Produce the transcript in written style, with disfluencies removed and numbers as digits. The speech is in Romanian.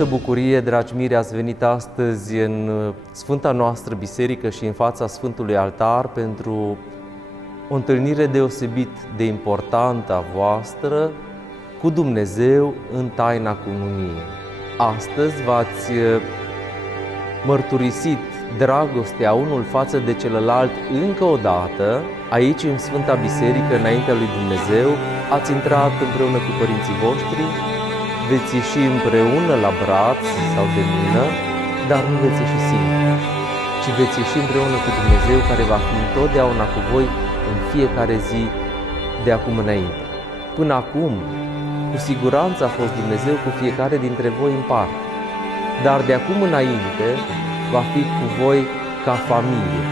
multă bucurie, dragi miri, ați venit astăzi în Sfânta noastră Biserică și în fața Sfântului Altar pentru o întâlnire deosebit de importantă a voastră cu Dumnezeu în taina cununiei. Astăzi v-ați mărturisit dragostea unul față de celălalt încă o dată, aici în Sfânta Biserică, înaintea lui Dumnezeu, ați intrat împreună cu părinții voștri, veți ieși împreună la braț sau de mână, dar nu veți ieși singuri, ci veți ieși împreună cu Dumnezeu, care va fi întotdeauna cu voi în fiecare zi de acum înainte. Până acum, cu siguranță a fost Dumnezeu cu fiecare dintre voi în parte, dar de acum înainte va fi cu voi ca familie.